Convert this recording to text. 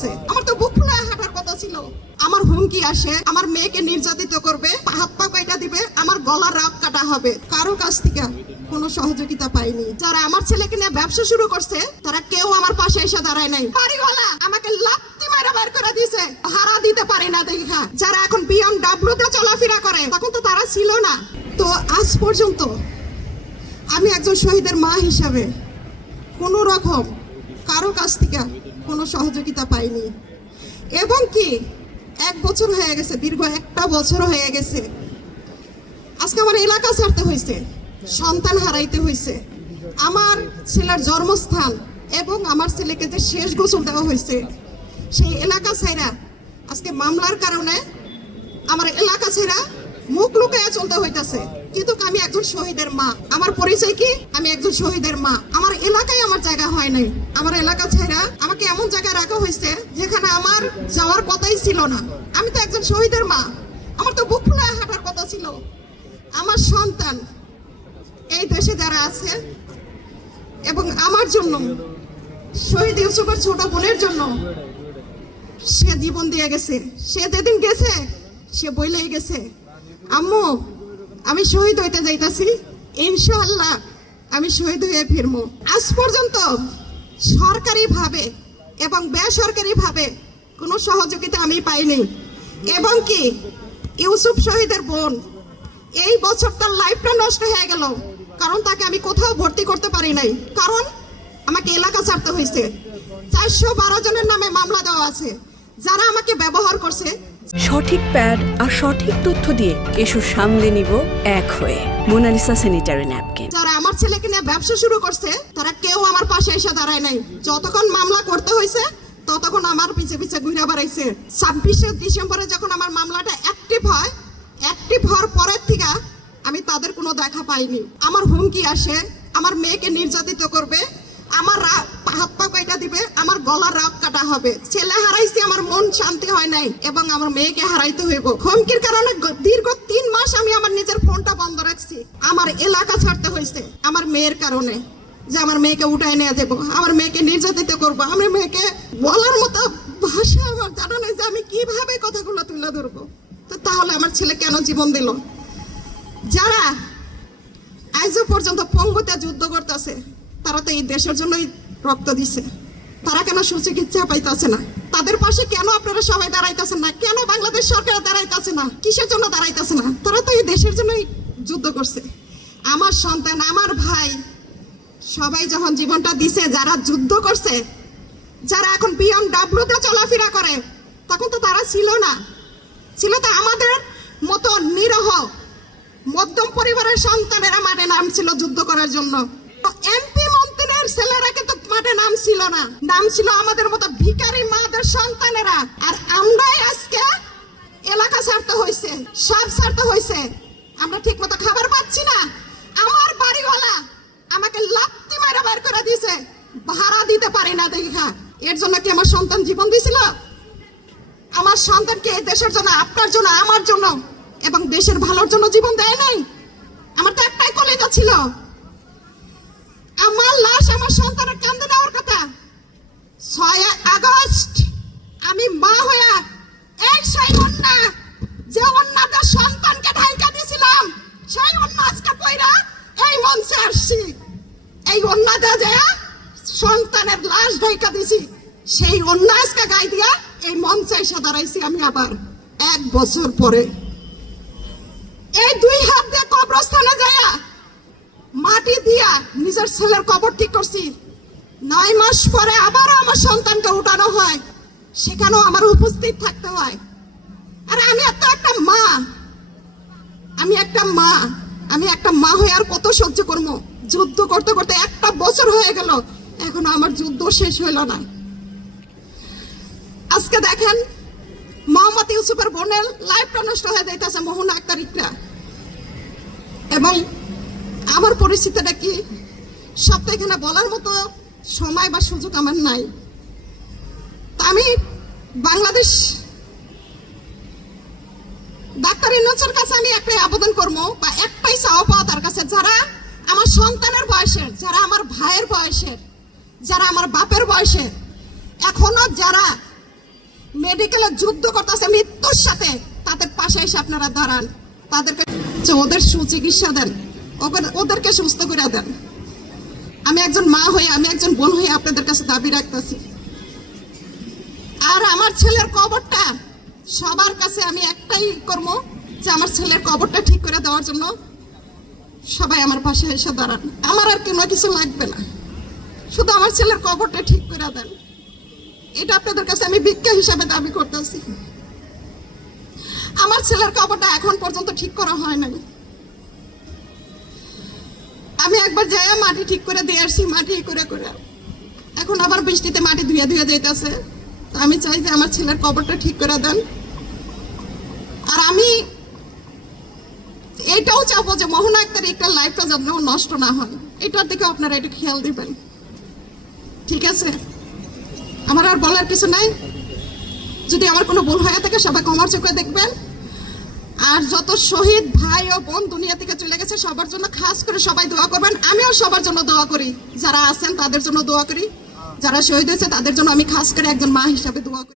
হইতাছে। আমার তো বুক ফুলে হাঁটার কথা ছিল। আমার হুমকি আসে, আমার মেয়েকে নির্যাতিত করবে, হাত পা কাটা দিবে, আমার গলার রাত কাটা হবে। কারো কাছ থেকে কোনো সহযোগিতা পাইনি। যারা আমার ছেলেকে নিয়ে ব্যবসা শুরু করছে তারা কেউ আমার পাশে এসে দাঁড়ায় নাই। বাড়িওয়ালা আমাকে লাত্তি মারা বের করে দিয়েছে, ভাড়া দিতে পারি না দেখা। যারা এখন BMW তে চলাফেরা করে তখন তো তারা ছিল না। তো আজ পর্যন্ত আমি একজন শহীদের মা হিসাবে কোনো রকম কারো কাছ থেকে কোনো সহযোগিতা পাইনি। এবং কি 1 বছর হয়ে গেছে, দীর্ঘ 1টা বছর হয়ে গেছে, আজকে আমার এলাকা ছাড়তে হয়েছে, সন্তান হারাইতে হয়েছে, আমার ছেলের জন্মস্থান এবং আমার ছেলেকে যে শেষ গোসল দেওয়া হয়েছে সেই এলাকা ছাইরা আজকে মামলার কারণে আমার এলাকা ছাইরা মুখ লুকাইয়া চলতে হইতাছে। কিন্তু আমি একজন শহীদের মা। আমার পরিচয় কি? আমি একজন শহীদের মা। আমার এলাকায় আমার জায়গা হয় নাই। আমার এলাকা ছাইরা আমাকে এমন জায়গায় রাখা হয়েছে যেখানে আমার যাওয়ার কথাই ছিল না। আমি তো একজন শহীদের মা, আমার তো বুক ফুলে হাঁটার কথা ছিল। আমার সন্তান এই দেশে যারা আছে এবং আমার জন্য, শহীদ ইউসুফের ছোট বোনের জন্য সে জীবন দিয়ে গেছে। সে যেদিন গেছে সে বইলেই গেছে, আম্মু আমি শহীদ হইতে যাইতাছি, ইনশাআল্লাহ আমি শহীদ হয়ে ফিরবো। আজ পর্যন্ত সরকারিভাবে এবং বেসরকারিভাবে কোনো সহযোগিতা আমি পাইনি। এবং কি ইউসুফ শহীদের বোন এই বছর তার লাইফটা নষ্ট হয়ে গেল, কারণ তাকে আমি কোথাও ভর্তি করতে পারি নাই, কারণ আমাকে এলাকা ছাড়তে হয়েছে। 412 জনের নামে মামলা দেওয়া আছে যারা আমাকে ব্যবহার করছে। সঠিক প্যাড আর সঠিক তথ্য দিয়ে এসো সামলে নিব এক হয়ে। Monalisa sanitary napkin. যারা আমার ছেলেকে নিয়ে ব্যবসা শুরু করছে তারা কেউ আমার পাশে এসে দাঁড়ায় নাই। যতক্ষণ মামলা করতে হয়েছে ততক্ষণ আমার পিছে পিছে ঘুরে বেড়াইছে। 26শে ডিসেম্বরে যখন আমার মামলাটা অ্যাক্টিভ হওয়ার পরের থেকে আমি তাদের কোনো দেখা পাইনি। আমার হুমকি আসে, আমার মেয়েকে নির্যাতিত করবে, আমার হাত পা কাটা দিবে, আমার গলার রাত কাটা হবে। ছেলে হারাইছি, আমার মন শান্তি হয় নাই এবং আমার মেয়েকে হারাইতে হইব। হুমকির কারণে দীর্ঘ 3 মাস আমি আমার নিজের ফোনটা বন্ধ রাখছি। আমার এলাকা ছাড়তে হয়েছে আমার মেয়ের কারণে, যে আমার মেয়েকে উঠায় নিয়ে যাবো, আমার মেয়েকে নির্যাতিত করবো। আমার মেয়েকে বলার মতো ভাষা আমার জানা নেই যে আমি কিভাবে কথাগুলো তুলে ধরবো। তো তাহলে আমার ছেলে কেন জীবন দিল? যারা আজও পর্যন্ত পঙ্গুতে যুদ্ধ করতেছে তারা তো এই দেশের জন্যই রক্ত দিছে, তারা কেন সুচিকিৎসা পাইতেছে না? তাদের পাশে কেন আপনারা সবাই দাঁড়াইতেছেন না? কেন বাংলাদেশ সরকার দাঁড়াইতেছে না? কিসের জন্য দাঁড়াইতেছে না? তারা তো এই দেশের জন্যই যুদ্ধ করছে। আমার সন্তান, আমার ভাই সবাই যখন জীবনটা দিছে, যারা যুদ্ধ করছে, যারা এখন BMW তে চলাফেরা করে, তখন তো তারা ছিল না। ছিল তো আমাদের মতো নিরহ মধ্যম পরিবারের সন্তানেরা মাঠে নামছিল যুদ্ধ করার জন্য। এমপি মন্ত্রীর ছেলেরা কিন্তু মাঠে নাম ছিল না, নাম ছিল আমাদের মতো ভিখারি মাদের সন্তানেরা। আর আমরাই আজকে এলাকা ছাড়তে হয়েছে, সব ছাড়তে হয়েছে। আমরা ঠিক মতো খাবার পাচ্ছি না। আমার বাড়িওয়ালা আমাকে লাত্তি মারা বের করে দিয়েছে, ভাড়া দিতে পারি না দেখা। এর জন্য কি আমার সন্তান জীবন দিয়েছিল? আমার সন্তানকে এই দেশের জন্য, আপনার জন্য, আমার জন্য এবং দেশের ভালোর জন্য জীবন দেয় নাই? আমার তো একটাই কলেজা ছিল, আমার লাশ আমার সন্তানের কান্দে নেওয়ার কথা। 6 আগস্ট আমি মা হইয়া এই সেই অন্যা, যে অন্যাদের সন্তানকে ঢাইকা দিয়েছিলাম, সেই অন্যা আজকে পয়রা এই মঞ্চে আসছি। এই অন্যাদা যে সন্তানের লাশ ঢাইকা দিছি, সেই অন্যা আজকে গায়ে দিয়া এই মঞ্চে এসে দাঁড়াইছি আমি আবার 1 বছর পরে। এই 2 হাত দিয়ে কবরস্থানে যাইয়া মাটি দিয়া নিজের ছেলের কবর ঠিক করছি। 9 মাস পরে আবার আমার সন্তানকে উঠানো হয়, সেখানেও আমার উপস্থিত থাকতে হয়। আর আমি একটা মা, আমি একটা মা হয়ে আর কত সহ্য করবো? যুদ্ধ করতে করতে 1টা বছর হয়ে গেল, এখনো আমার যুদ্ধ শেষ হইল না। আজকে দেখেন মোহাম্মদ ইউসুফের বোনের লাইফটা নষ্ট হয়ে যাইতেছে, মোহনা আক্তার ইকরা। এবং আমার পরিস্থিতিটা কি সব তো এখানে বলার মতো সময় বা সুযোগ আমার নাই। আমি বাংলাদেশ ডাক্তার ইউনূসের কাছে আমি একটাই আবেদন করবো বা একটাই চাওয়া পাওয়া তার কাছে, যারা আমার সন্তানের বয়সের, যারা আমার ভাইয়ের বয়সের, যারা আমার বাপের বয়সের, এখনো যারা মেডিকেলে যুদ্ধ করতেছে মৃত্যুর সাথে, তাদের পাশে এসে আপনারা দাঁড়ান, তাদেরকে যে ওদের সুচিকিৎসা দেন, ওদেরকে সুস্থ করে দেন। আমি একজন মা হয়ে, আমি একজন বোন হয়ে আপনাদের কাছে দাবি রাখতেছি। আর আমার ছেলের কবরটা সবার কাছে আমি একটাই করব, যে আমার ছেলের কবরটা ঠিক করে দেওয়ার জন্য সবাই আমার পাশে এসে দাঁড়ান। আমার আর কোনো কিছু লাগবে না, শুধু আমার ছেলের কবরটা ঠিক করে দেন। এটা আপনাদের কাছে আমি ভিক্ষা হিসাবে দাবি করতেছি। আমার ছেলের কবরটা এখন পর্যন্ত ঠিক করা হয় নাই। আমি একবার যাই মাটি ঠিক করে দিয়ে আসছি, মাটি করে করে এখন আবার বৃষ্টিতে মাটি ধুয়ে ধুয়ে যেতেছে। আমি চাই যে আমার ছেলের কবরটা ঠিক করে দেন। আর আমি এটাও চাবো যে মোহনা আক্তার একটা লাইফটা যেন নষ্ট না হয়, এটার দিকে আপনারা একটু খেয়াল দিবেন, ঠিক আছে? আমার আর বলার কিছু নাই। যদি আমার কোনো ভুল হয়ে থাকে সবাই ক্ষমার চোখে দেখবেন। আর যত শহীদ ভাই ও বোন দুনিয়া থেকে চলে গেছে সবার জন্য খাস করে সবাই দোয়া করবেন। আমিও সবার জন্য দোয়া করি, যারা আছেন তাদের জন্য দোয়া করি, যারা শহীদ হয়েছে তাদের জন্য আমি খাস করে একজন মা হিসাবে দোয়া করি।